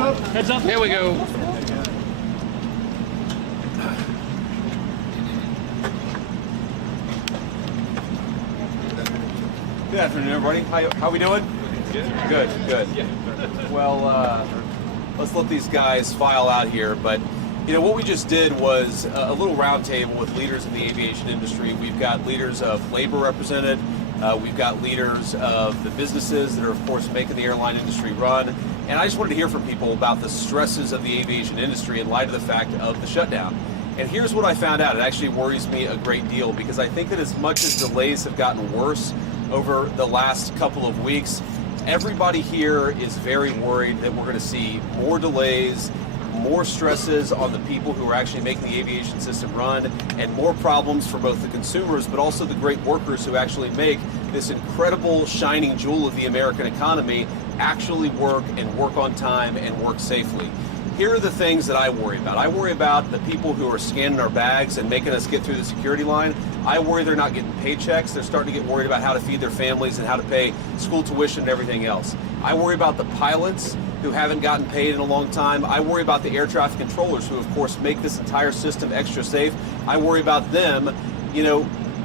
Heads up. Here we go. Good afternoon, everybody. How we doing? Good. Well, let's let these guys file out here. But you know what we just did was a little roundtable with leaders in the aviation industry. We've got leaders of labor represented. We've got leaders of the businesses that are, of course, making the airline industry run. And I just wanted to hear from people about the stresses of the aviation industry in light of the fact of the shutdown. And here's what I found out. It actually worries me a great deal because I think that as much as delays have gotten worse over the last couple of weeks, everybody here is very worried that we're going to see more delays, more stresses on the people who are actually making the aviation system run, and more problems for both the consumers but also the great workers who actually make this incredible shining jewel of the American economy actually work and work on time and work safely. Here are the things that I worry about. I worry about the people who are scanning our bags and making us get through the security line. I worry they're not getting paychecks. They're starting to get worried about how to feed their families and how to pay school tuition and everything else. I worry about the pilots who haven't gotten paid in a long time. I worry about the air traffic controllers who, of course, make this entire system extra safe. I worry about them,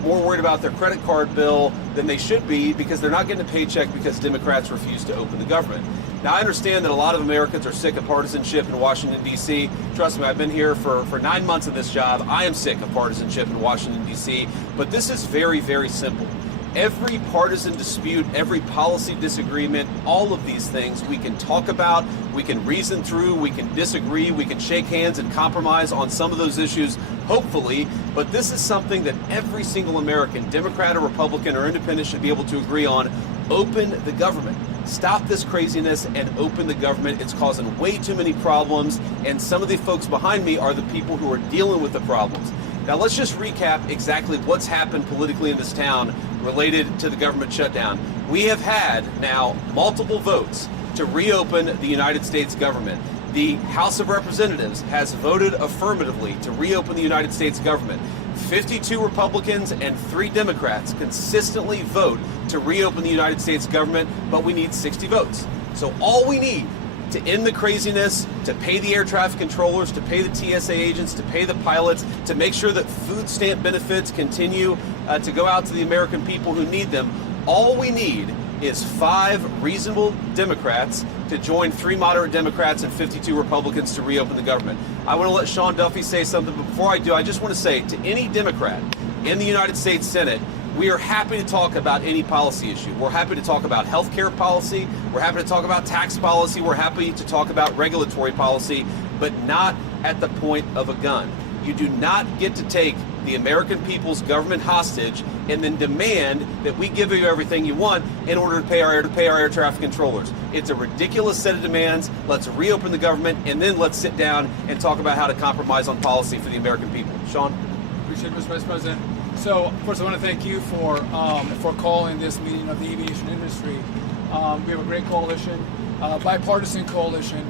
more worried about their credit card bill than they should be because they're not getting a paycheck because Democrats refuse to open the government. Now, I understand that a lot of Americans are sick of partisanship in Washington, D.C. Trust me, I've been here for 9 months in this job. I am sick of partisanship in Washington, D.C. But this is very, very simple. Every partisan dispute, every policy disagreement, all of these things we can talk about, we can reason through, we can disagree, we can shake hands and compromise on some of those issues, hopefully, but this is something that every single American, Democrat or Republican or Independent, should be able to agree on. Open the government. Stop this craziness and open the government. It's causing way too many problems, and some of the folks behind me are the people who are dealing with the problems. Now let's just recap exactly what's happened politically in this town related to the government shutdown. We have had now multiple votes to reopen the United States government. The House of Representatives has voted affirmatively to reopen the United States government. 52 Republicans and 3 Democrats consistently vote to reopen the United States government, but we need 60 votes. So all we need to end the craziness, to pay the air traffic controllers, to pay the TSA agents, to pay the pilots, to make sure that food stamp benefits continue to go out to the American people who need them. All we need is 5 reasonable Democrats to join 3 moderate Democrats and 52 Republicans to reopen the government. I want to let Sean Duffy say something, but before I do, I just want to say to any Democrat in the United States Senate, we are happy to talk about any policy issue. We're happy to talk about health care policy. We're happy to talk about tax policy. We're happy to talk about regulatory policy, but not at the point of a gun. You do not get to take the American people's government hostage and then demand that we give you everything you want in order to pay our air traffic controllers. It's a ridiculous set of demands. Let's reopen the government, and then let's sit down and talk about how to compromise on policy for the American people. Sean? Appreciate it, Mr. Vice President. So, first, I want to thank you for calling this meeting of the aviation industry. We have a great coalition, bipartisan coalition,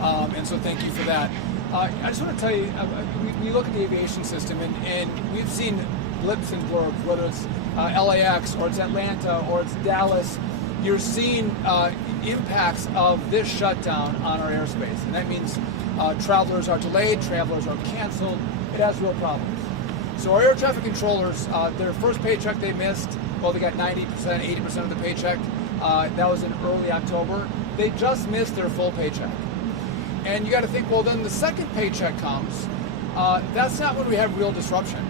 and so thank you for that. I just want to tell you, we look at the aviation system, and we've seen blips and blurbs, whether it's LAX or it's Atlanta or it's Dallas. You're seeing impacts of this shutdown on our airspace, and that means travelers are delayed, travelers are canceled. It has real problems. So our air traffic controllers, their first paycheck they missed, well, they got 90%, 80% of the paycheck. That was in early October. They just missed their full paycheck. And you got to think, well, then the second paycheck comes. That's not when we have real disruption.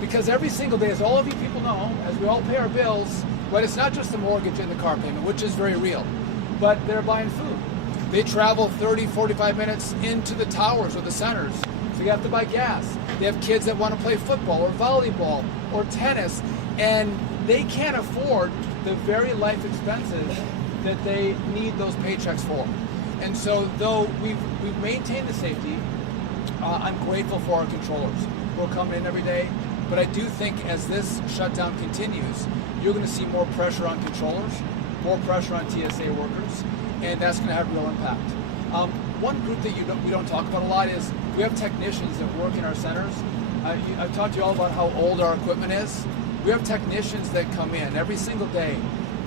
Because every single day, as all of you people know, as we all pay our bills, but it's not just the mortgage and the car payment, which is very real, but they're buying food. They travel 30, 45 minutes into the towers or the centers. So you have to buy gas. They have kids that want to play football or volleyball or tennis, and they can't afford the very life expenses that they need those paychecks for. And so though we've maintained the safety, I'm grateful for our controllers who are coming in every day, but I do think as this shutdown continues, you're going to see more pressure on controllers, more pressure on TSA workers, and that's going to have real impact. One group that we don't talk about a lot is we have technicians that work in our centers. I've talked to you all about how old our equipment is. We have technicians that come in every single day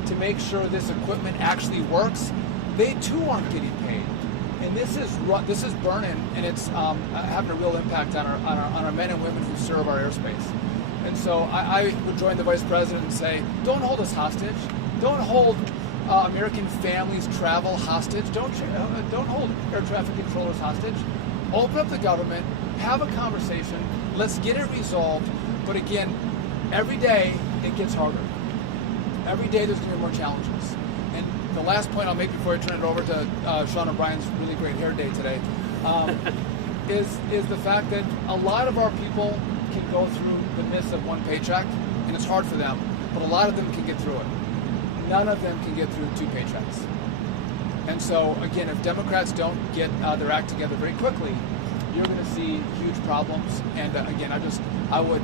to make sure this equipment actually works. They too aren't getting paid. And this is burning, and it's having a real impact on our men and women who serve our airspace. And so I would join the Vice President and say, don't hold us hostage. Don't hold American families' travel hostage. Don't hold air traffic controllers hostage. Open up the government, have a conversation, let's get it resolved. But again, every day it gets harder. Every day there's going to be more challenges. And the last point I'll make before I turn it over to Sean O'Brien's really great hair day today is the fact that a lot of our people can go through the midst of one paycheck, and it's hard for them, but a lot of them can get through it. None of them can get through 2 paychecks. And so, again, if Democrats don't get their act together very quickly, you're going to see huge problems. And again, I would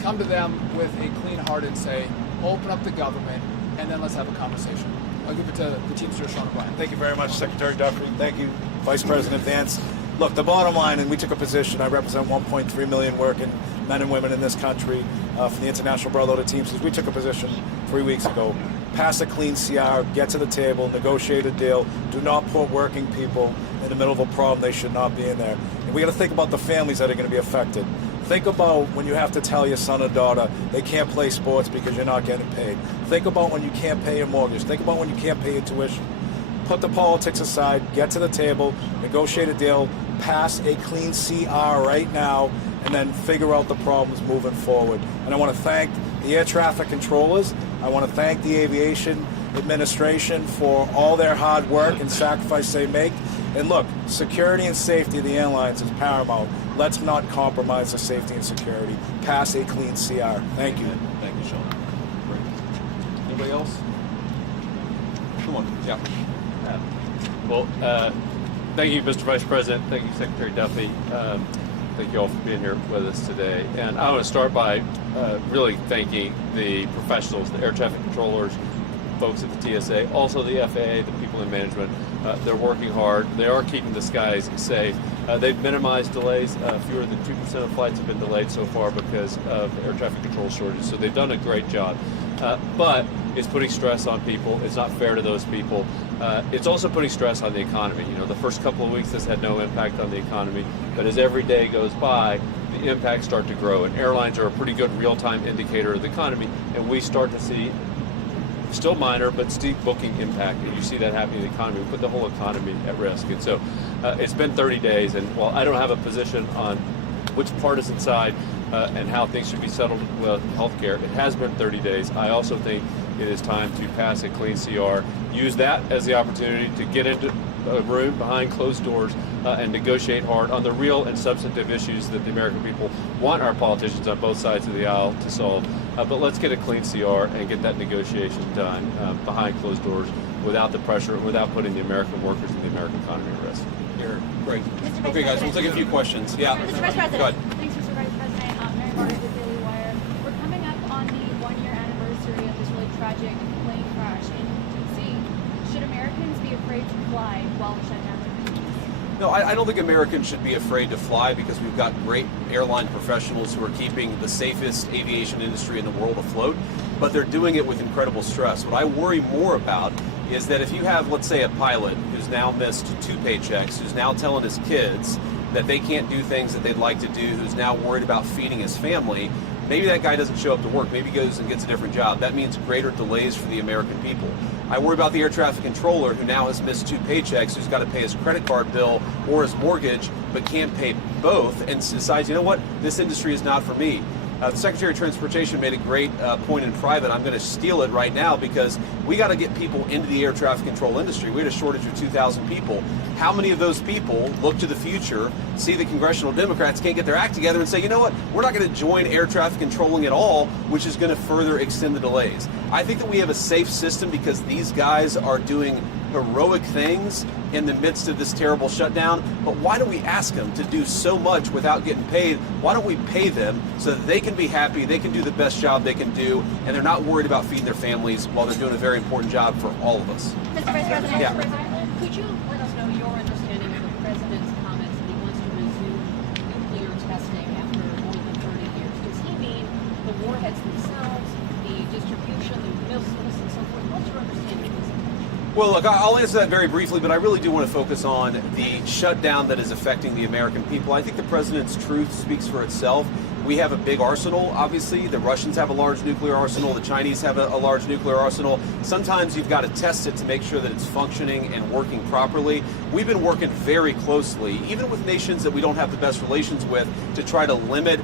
come to them with a clean heart and say, open up the government, and then let's have a conversation. I'll give it to the Teamster, Sean O'Brien. Thank you very much, Secretary Duffy. Thank you, Vice President Vance. Look, the bottom line, and we took a position, I represent 1.3 million working men and women in this country for the International Brotherhood of Teamsters. We took a position 3 weeks ago. Pass a clean CR, get to the table, negotiate a deal. Do not put working people in the middle of a problem they should not be in there. And we got to think about the families that are going to be affected. Think about when you have to tell your son or daughter they can't play sports because you're not getting paid. Think about when you can't pay your mortgage. Think about when you can't pay your tuition. Put the politics aside, get to the table, negotiate a deal, pass a clean CR right now, and then figure out the problems moving forward. And I want to thank the air traffic controllers. I want to thank the Aviation Administration for all their hard work and sacrifice they make. And look, security and safety of the airlines is paramount. Let's not compromise the safety and security. Pass a clean CR. Thank you. Thank you, Sean. Great. Anybody else? Come on. Yeah. Well, thank you, Mr. Vice President. Thank you, Secretary Duffy. Thank you all for being here with us today. And I want to start by really thanking the professionals, the air traffic controllers, folks at the TSA, also the FAA, the people in management. They're working hard. They are keeping the skies safe. They've minimized delays. Fewer than 2% of flights have been delayed so far because of air traffic control shortages. So they've done a great job. But it's putting stress on people. It's not fair to those people. It's also putting stress on the economy. You know, the first couple of weeks this had no impact on the economy, but as every day goes by, the impacts start to grow. And airlines are a pretty good real-time indicator of the economy, and we start to see, still minor, but steep booking impact. And you see that happening in the economy. We put the whole economy at risk. And so it's been 30 days, and while I don't have a position on which partisan side and how things should be settled with healthcare, it has been 30 days. I also think it is time to pass a clean CR. Use that as the opportunity to get into a room behind closed doors and negotiate hard on the real and substantive issues that the American people want our politicians on both sides of the aisle to solve. But let's get a clean CR and get that negotiation done behind closed doors without the pressure, without putting the American workers and the American economy at risk. Here, great. Okay, guys, we'll take a few questions. Yeah. Mr. Vice President. Go ahead. Thanks, Mr. Vice President. Mary Barter with Daily Wire. We're coming up on the 1-year anniversary of this really tragic plane crash in D.C. Should Americans be afraid to fly while the shutdown continues? No, I don't think Americans should be afraid to fly because we've got great airline professionals who are keeping the safest aviation industry in the world afloat, but they're doing it with incredible stress. What I worry more about is that if you have, let's say, a pilot who's now missed 2 paychecks, who's now telling his kids that they can't do things that they'd like to do, who's now worried about feeding his family, maybe that guy doesn't show up to work, maybe he goes and gets a different job. That means greater delays for the American people. I worry about the air traffic controller who now has missed 2 paychecks, who's got to pay his credit card bill or his mortgage, but can't pay both, and decides, you know what, this industry is not for me. The Secretary of Transportation made a great point in private. I'm going to steal it right now because we got to get people into the air traffic control industry. We had a shortage of 2,000 people. How many of those people look to the future, see the congressional Democrats can't get their act together and say, you know what, we're not going to join air traffic controlling at all, which is going to further extend the delays. I think that we have a safe system because these guys are doing heroic things in the midst of this terrible shutdown, but why do we ask them to do so much without getting paid? Why don't we pay them so that they can be happy, they can do the best job they can do, and they're not worried about feeding their families while they're doing a very important job for all of us. Mr. Vice President, Yeah. Could you let us know your understanding of the President's comments that he wants to resume nuclear testing after more than 30 years? Does he mean the warheads themselves, the distribution, the missiles, and so forth? What's your understanding of this? Well, look, I'll answer that very briefly, but I really do want to focus on the shutdown that is affecting the American people. I think the president's truth speaks for itself. We have a big arsenal, obviously. The Russians have a large nuclear arsenal. The Chinese have a large nuclear arsenal. Sometimes you've got to test it to make sure that it's functioning and working properly. We've been working very closely, even with nations that we don't have the best relations with, to try to limit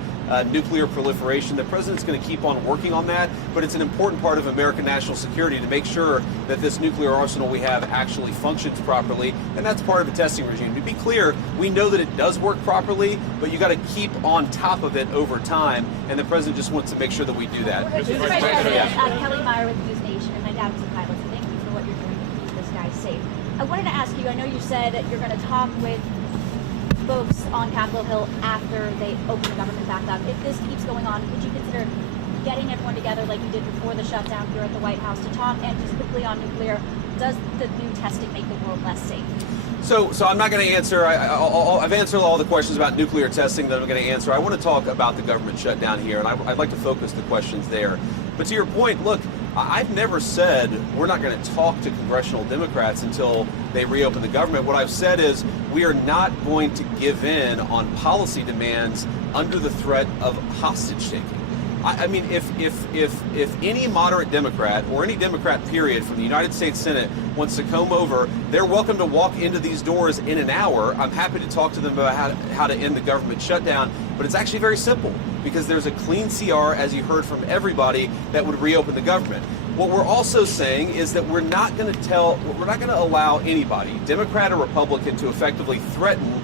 nuclear proliferation. The president's going to keep on working on that, but it's an important part of American national security to make sure that this nuclear arsenal we have actually functions properly, and that's part of a testing regime. To be clear, we know that it does work properly, but you got to keep on top of it over time, and the president just wants to make sure that we do that. Mr. Vice President, Kelly Meyer with News Nation, and my dad was a pilot, so thank you for what you're doing to keep this guy safe. I wanted to ask you, I know you said that you're going to talk with folks on Capitol Hill after they open the government back up. If this keeps going on, would you consider getting everyone together like you did before the shutdown here at the White House to talk? And just quickly on nuclear, does the new testing make the world less safe? So I'm not going to answer. I've answered all the questions about nuclear testing that I'm going to answer. I want to talk about the government shutdown here, and I'd like to focus the questions there. But to your point, look, I've never said we're not going to talk to congressional Democrats until they reopen the government. What I've said is we are not going to give in on policy demands under the threat of hostage taking. I mean, if any moderate Democrat or any Democrat period from the United States Senate wants to come over, they're welcome to walk into these doors in an hour. I'm happy to talk to them about how to end the government shutdown, but it's actually very simple because there's a clean CR, as you heard from everybody, that would reopen the government. What we're also saying is that we're not going to allow anybody, Democrat or Republican, to effectively threaten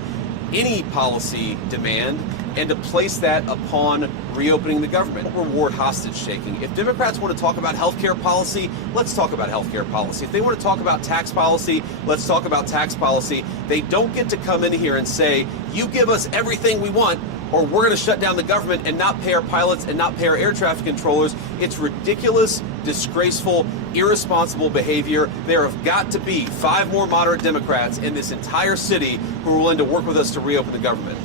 any policy demand and to place that upon reopening the government. Reward hostage taking. If Democrats want to talk about healthcare policy, let's talk about healthcare policy. If they want to talk about tax policy, let's talk about tax policy. They don't get to come in here and say, you give us everything we want, or we're going to shut down the government and not pay our pilots and not pay our air traffic controllers. It's ridiculous, disgraceful, irresponsible behavior. There have got to be 5 more moderate Democrats in this entire city who are willing to work with us to reopen the government.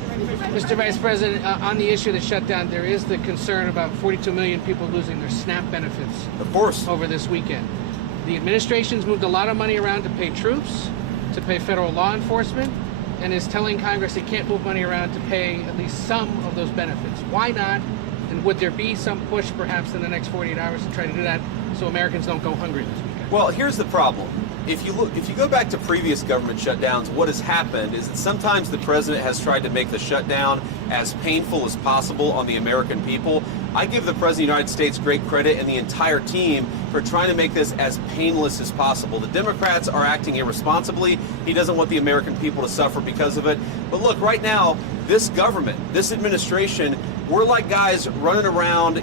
Mr. Vice President, on the issue of the shutdown, there is the concern about 42 million people losing their SNAP benefits. Of course. Over this weekend. The administration's moved a lot of money around to pay troops, to pay federal law enforcement, and is telling Congress it can't move money around to pay at least some of those benefits. Why not? And would there be some push perhaps in the next 48 hours to try to do that so Americans don't go hungry this weekend? Well, here's the problem. If you go back to previous government shutdowns, what has happened is that sometimes the president has tried to make the shutdown as painful as possible on the American people. I give the President of the United States great credit and the entire team for trying to make this as painless as possible. The Democrats are acting irresponsibly. He doesn't want the American people to suffer because of it. But look, right now, this government, this administration, we're like guys running around,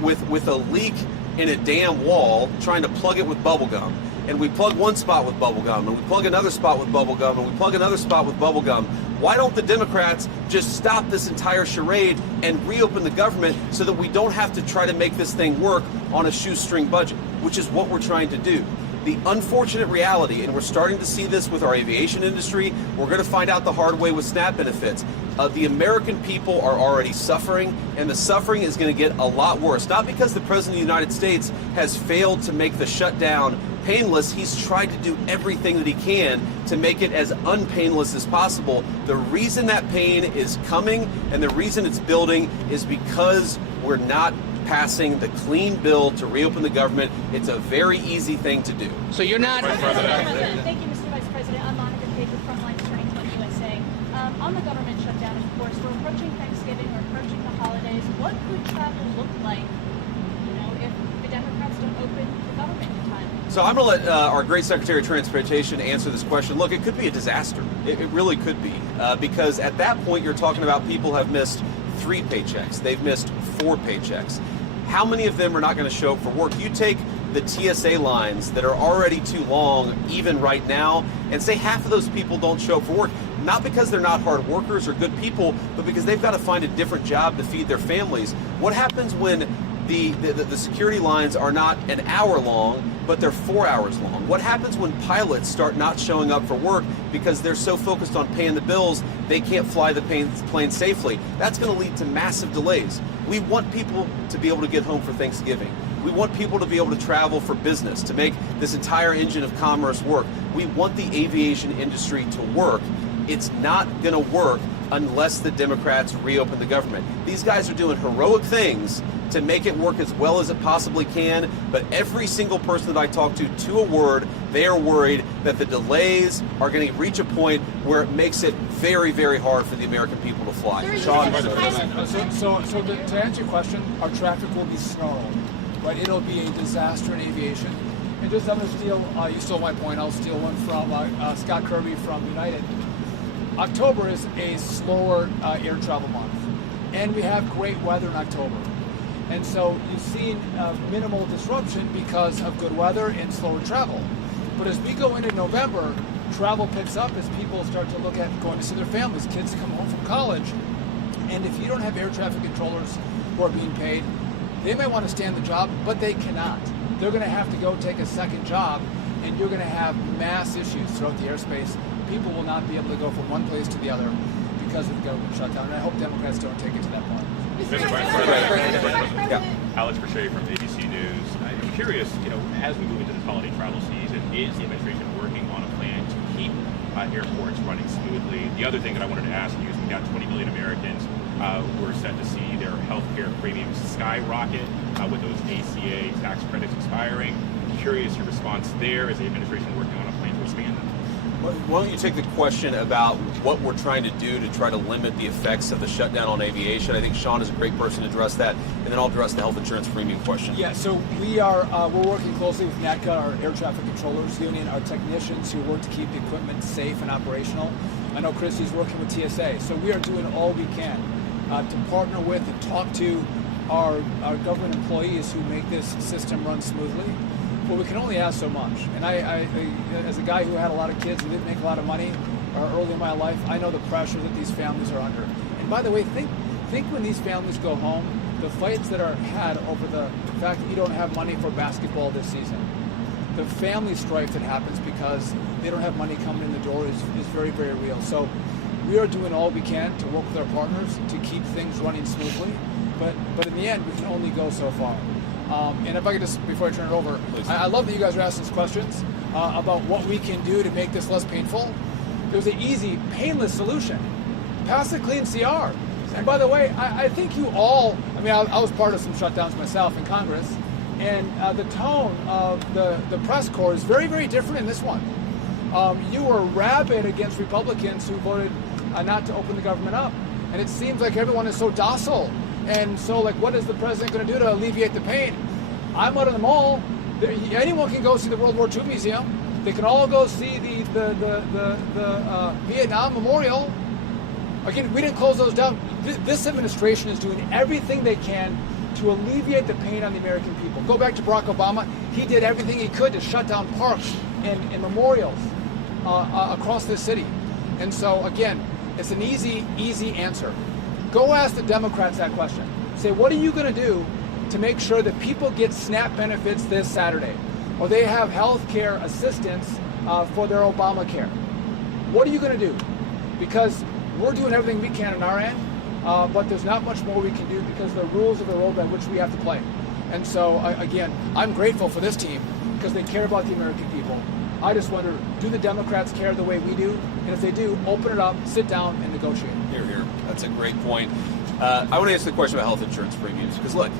with a leak in a damn wall, trying to plug it with bubble gum. And we plug one spot with bubble gum, and we plug another spot with bubble gum, and we plug another spot with bubble gum. Why don't the Democrats just stop this entire charade and reopen the government so that we don't have to try to make this thing work on a shoestring budget, which is what we're trying to do. The unfortunate reality, and we're starting to see this with our aviation industry, we're going to find out the hard way with SNAP benefits. The American people are already suffering, and the suffering is going to get a lot worse. Not because the President of the United States has failed to make the shutdown painless. He's tried to do everything that he can to make it as unpainless as possible. The reason that pain is coming and the reason it's building is because we're not passing the clean bill to reopen the government. It's a very easy thing to do. So you're not... Thank you, Mr. Vice President. I'm Monica Page with Frontline Strength on USA. On the government shutdown, of course, we're approaching Thanksgiving, we're approaching the holidays. What could travel look like, if the Democrats don't open the government in time? So I'm going to let our great Secretary of Transportation answer this question. Look, it could be a disaster. It really could be. Because at that point, you're talking about people have missed 3 paychecks. They've missed 4 paychecks. How many of them are not going to show up for work? You take the TSA lines that are already too long, even right now, and say half of those people don't show up for work. Not because they're not hard workers or good people, but because they've got to find a different job to feed their families. What happens when the security lines are not an hour long, but they're 4 hours long? What happens when pilots start not showing up for work because they're so focused on paying the bills they can't fly the plane safely? That's going to lead to massive delays. We want people to be able to get home for Thanksgiving. We want people to be able to travel for business, to make this entire engine of commerce work. We want the aviation industry to work. It's not going to work unless the Democrats reopen the government. These guys are doing heroic things to make it work as well as it possibly can, but every single person that I talk to a word, they are worried that the delays are going to reach a point where it makes it very, very hard for the American people to fly. Sean? So to answer your question, our traffic will be snarled, right? It'll be a disaster in aviation. And just I'm going to steal, you stole my point, I'll steal one from Scott Kirby from United. October is a slower air travel month, and we have great weather in October. And so you've seen minimal disruption because of good weather and slower travel. But as we go into November, travel picks up as people start to look at going to see their families, kids come home from college. And if you don't have air traffic controllers who are being paid, they might want to stay on the job, but they cannot. They're going to have to go take a second job, and you're going to have mass issues throughout the airspace. People will not be able to go from one place to the other because of the government shutdown. And I hope Democrats don't take it to that point. Mr. Vice President, Yeah. Alex Brachet from ABC News. I'm curious, as we move into this holiday travel season, is the administration working on a plan to keep airports running smoothly? The other thing that I wanted to ask you is we've got 20 million Americans who are set to see their health care premiums skyrocket with those ACA tax credits expiring. Curious your response there. Is the administration working on a plan to expand them? Why don't you take the question about what we're trying to do to try to limit the effects of the shutdown on aviation? I think Sean is a great person to address that, and then I'll address the health insurance premium question. Yeah, so we're working closely with NATCA, our air traffic controllers union, our technicians who work to keep the equipment safe and operational. I know Christy's working with TSA, so we are doing all we can to partner with and talk to our government employees who make this system run smoothly. Well, we can only ask so much. And I, as a guy who had a lot of kids and didn't make a lot of money early in my life, I know the pressure that these families are under. And by the way, think when these families go home, the fights that are had over the fact that you don't have money for basketball this season. The family strife that happens because they don't have money coming in the door is very, very real. So we are doing all we can to work with our partners to keep things running smoothly. But in the end, we can only go so far. And if I could just, before I turn it over, I love that you guys are asking these questions about what we can do to make this less painful. There's an easy, painless solution. Pass a clean CR. And by the way, I think you all, I was part of some shutdowns myself in Congress, and the tone of the press corps is very, very different in this one. You were rabid against Republicans who voted not to open the government up. And it seems like everyone is so docile. And so, what is the president going to do to alleviate the pain? I'm out of the mall. Anyone can go see the World War II Museum. They can all go see the Vietnam Memorial. Again, we didn't close those down. This administration is doing everything they can to alleviate the pain on the American people. Go back to Barack Obama. He did everything he could to shut down parks and memorials across this city. And so, again, it's an easy answer. Go ask the Democrats that question. Say, what are you going to do to make sure that people get SNAP benefits this Saturday? Or they have health care assistance for their Obamacare? What are you going to do? Because we're doing everything we can on our end, but there's not much more we can do because the rules of the road by which we have to play. And so, again, I'm grateful for this team because they care about the American people. I just wonder, do the Democrats care the way we do? And if they do, open it up, sit down, and negotiate. Here. That's a great point. I want to answer the question about health insurance premiums because, look,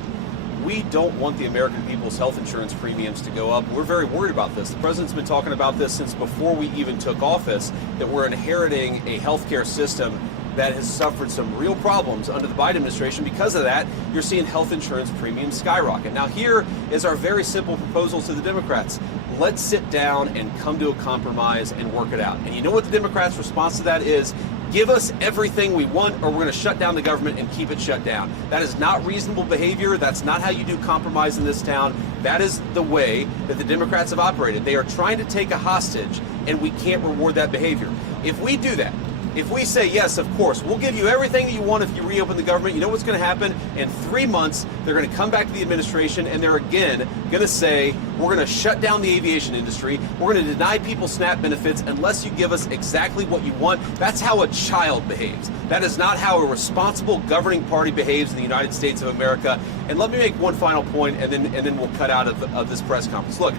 we don't want the American people's health insurance premiums to go up. We're very worried about this. The president's been talking about this since before we even took office, that we're inheriting a healthcare system that has suffered some real problems under the Biden administration. Because of that, you're seeing health insurance premiums skyrocket. Now, here is our very simple proposal to the Democrats. Let's sit down and come to a compromise and work it out. And you know what the Democrats' response to that is? Give us everything we want or we're going to shut down the government and keep it shut down. That is not reasonable behavior. That's not how you do compromise in this town. That is the way that the Democrats have operated. They are trying to take a hostage, and we can't reward that behavior. If we do that, If we say yes, of course, we'll give you everything you want if you reopen the government, you know what's going to happen? In 3 months, they're going to come back to the administration and they're again going to say, we're going to shut down the aviation industry. We're going to deny people SNAP benefits unless you give us exactly what you want. That's how a child behaves. That is not how a responsible governing party behaves in the United States of America. And let me make one final point, and then we'll cut out of this press conference. Look,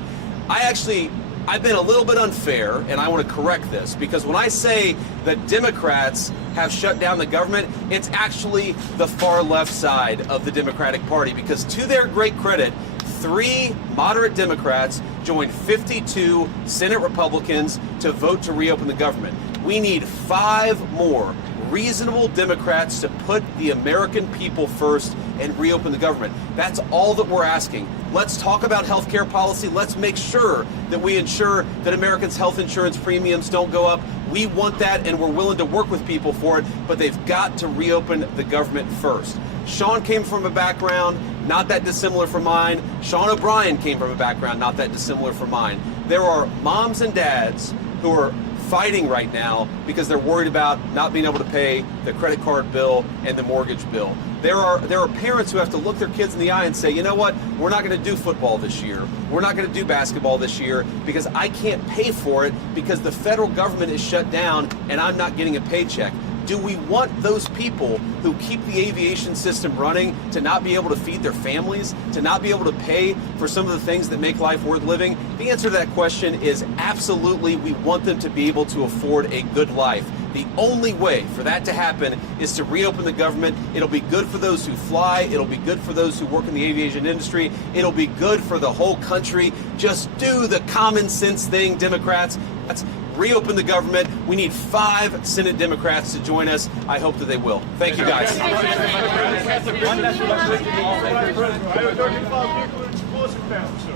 I've been a little bit unfair, and I want to correct this, because when I say that Democrats have shut down the government, it's actually the far left side of the Democratic Party, because to their great credit, 3 moderate Democrats joined 52 Senate Republicans to vote to reopen the government. We need 5 more reasonable Democrats to put the American people first and reopen the government. That's all that we're asking. Let's talk about health care policy. Let's make sure that we ensure that Americans' health insurance premiums don't go up. We want that, and we're willing to work with people for it, but they've got to reopen the government first. Sean came from a background not that dissimilar from mine. Sean O'Brien came from a background not that dissimilar from mine. There are moms and dads who are fighting right now because they're worried about not being able to pay the credit card bill and the mortgage bill. There are parents who have to look their kids in the eye and say, you know what, we're not going to do football this year. We're not going to do basketball this year because I can't pay for it because the federal government is shut down and I'm not getting a paycheck. Do we want those people who keep the aviation system running to not be able to feed their families, to not be able to pay for some of the things that make life worth living? The answer to that question is absolutely. We want them to be able to afford a good life. The only way for that to happen is to reopen the government. It'll be good for those who fly. It'll be good for those who work in the aviation industry. It'll be good for the whole country. Just do the common sense thing, Democrats. Let's reopen the government. We need 5 Senate Democrats to join us. I hope that they will. Thank you, guys. I have 35 people in explosive down, sir.